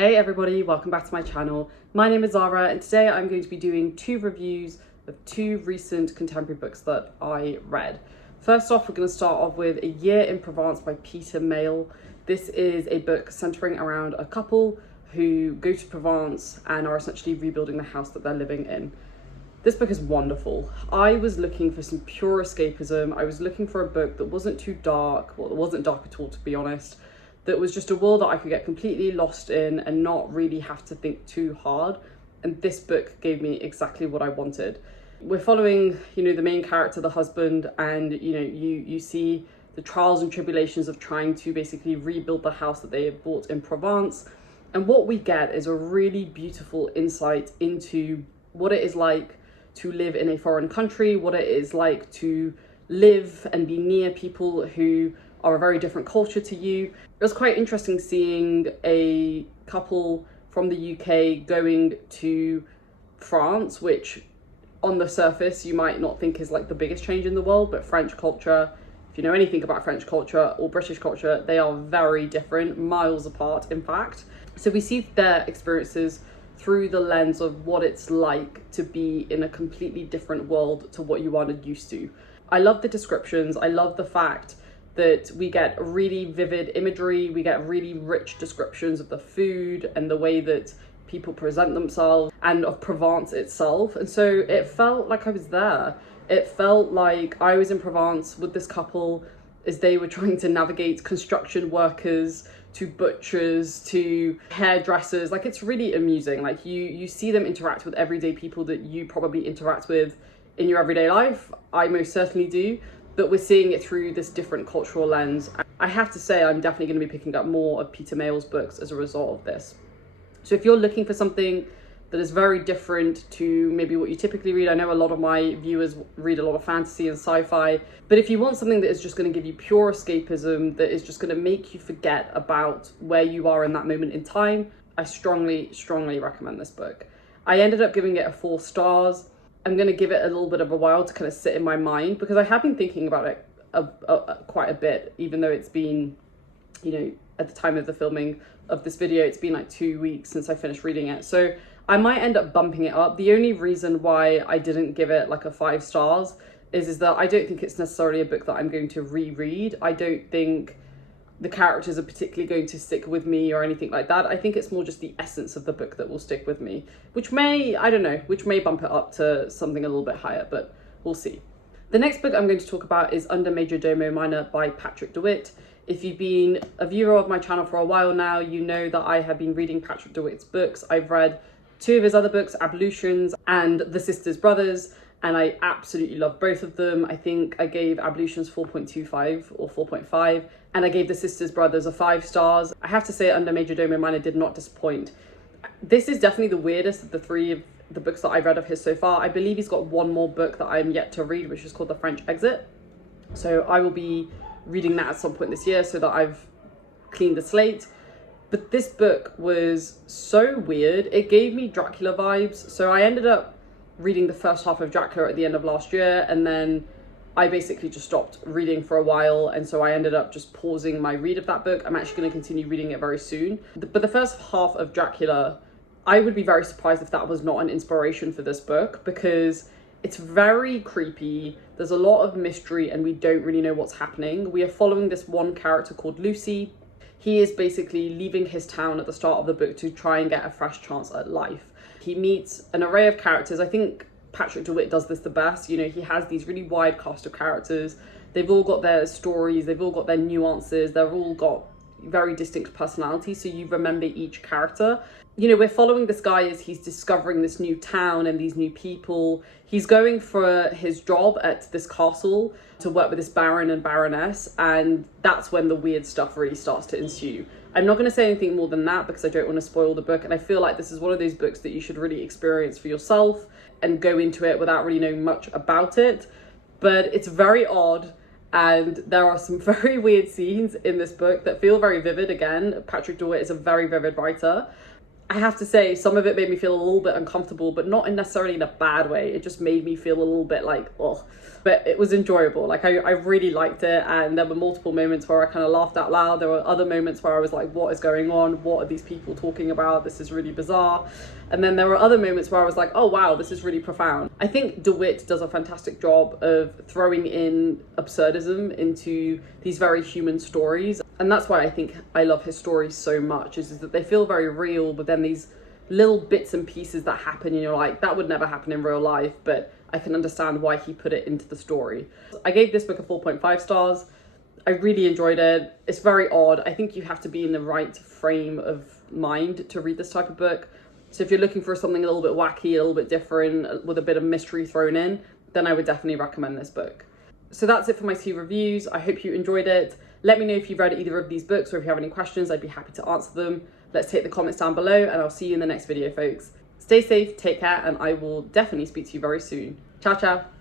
Hey everybody, welcome back to my channel. My name is Zara and today I'm going to be doing two reviews of two recent contemporary books that I read. First off, we're going to start off with A Year in Provence by Peter Mayle. This is a book centering around a couple who go to Provence and are essentially rebuilding the house that they're living in. This book is wonderful. I was looking for some pure escapism. I was looking for a book that wasn't too dark, well, it wasn't dark at all to be honest, that was just a world that I could get completely lost in and not really have to think too hard. And this book gave me exactly what I wanted. We're following, the main character, the husband, and you see the trials and tribulations of trying to basically rebuild the house that they have bought in Provence. And what we get is a really beautiful insight into what it is like to live in a foreign country, what it is like to live and be near people who are a very different culture to you. It was quite interesting seeing a couple from the UK going to France, which on the surface you might not think is like the biggest change in the world, but French culture, if you know anything about French culture or British culture, they are very different, miles apart in fact. So we see their experiences through the lens of what it's like to be in a completely different world to what you are used to. I love the descriptions. I love the fact that we get really vivid imagery, we get really rich descriptions of the food and the way that people present themselves and of Provence itself. And so it felt like I was there. It felt like I was in Provence with this couple as they were trying to navigate construction workers to butchers to hairdressers. Like, it's really amusing. Like you see them interact with everyday people that you probably interact with in your everyday life. I most certainly do. But we're seeing it through this different cultural lens. I have to say, I'm definitely going to be picking up more of Peter Mayle's books as a result of this. So if you're looking for something that is very different to maybe what you typically read, I know a lot of my viewers read a lot of fantasy and sci-fi, but if you want something that is just going to give you pure escapism, that is just going to make you forget about where you are in that moment in time, I strongly, strongly recommend this book. I ended up giving it 4 stars. I'm going to give it a little bit of a while to kind of sit in my mind, because I have been thinking about it quite a bit, even though it's been, at the time of the filming of this video, it's been like 2 weeks since I finished reading it. So I might end up bumping it up. The only reason why I didn't give it like a 5 stars is that I don't think it's necessarily a book that I'm going to reread. I don't think the characters are particularly going to stick with me or anything like that. I think it's more just the essence of the book that will stick with me, which may bump it up to something a little bit higher, but we'll see. The next book I'm going to talk about is Undermajordomo Minor by Patrick DeWitt. If you've been a viewer of my channel for a while now, you know that I have been reading Patrick DeWitt's books. I've read 2 of his other books, Ablutions and The Sisters Brothers, and I absolutely love both of them. I think I gave Ablutions 4.25 or 4.5, and I gave The Sisters Brothers a 5 stars. I have to say Undermajordomo Minor did not disappoint. This is definitely the weirdest of the 3 of the books that I've read of his so far. I believe he's got one more book that I'm yet to read, which is called The French Exit. So I will be reading that at some point this year so that I've cleaned the slate. But this book was so weird. It gave me Dracula vibes. So I ended up reading the first half of Dracula at the end of last year, and then I basically just stopped reading for a while, and so I ended up just pausing my read of that book. I'm actually going to continue reading it very soon. But the first half of Dracula, I would be very surprised if that was not an inspiration for this book, because it's very creepy. There's a lot of mystery and we don't really know what's happening. We are following this one character called Lucy. He is basically leaving his town at the start of the book to try and get a fresh chance at life. He meets an array of characters. I think Patrick DeWitt does this the best. He has these really wide cast of characters. They've all got their stories. They've all got their nuances. They've all got very distinct personalities. So you remember each character. We're following this guy as he's discovering this new town and these new people. He's going for his job at this castle to work with this baron and baroness. And that's when the weird stuff really starts to ensue. I'm not going to say anything more than that because I don't want to spoil the book. And I feel like this is one of those books that you should really experience for yourself and go into it without really knowing much about it. But it's very odd. And there are some very weird scenes in this book that feel very vivid. Again, Patrick DeWitt is a very vivid writer. I have to say, some of it made me feel a little bit uncomfortable, but not necessarily in a bad way. It just made me feel a little bit like, oh, but it was enjoyable. Like I really liked it, and there were multiple moments where I kind of laughed out loud. There were other moments where I was like, what is going on? What are these people talking about? This is really bizarre. And then there were other moments where I was like, oh wow, this is really profound. I think DeWitt does a fantastic job of throwing in absurdism into these very human stories. And that's why I think I love his stories so much, is that they feel very real, but then these little bits and pieces that happen and you're like, that would never happen in real life, but I can understand why he put it into the story. I gave this book a 4.5 stars. I really enjoyed it. It's very odd. I think you have to be in the right frame of mind to read this type of book. So if you're looking for something a little bit wacky, a little bit different, with a bit of mystery thrown in, then I would definitely recommend this book. So that's it for my 2 reviews. I hope you enjoyed it. Let me know if you've read either of these books, or if you have any questions, I'd be happy to answer them. Let's take the comments down below, and I'll see you in the next video, folks. Stay safe, take care, and I will definitely speak to you very soon. Ciao, ciao.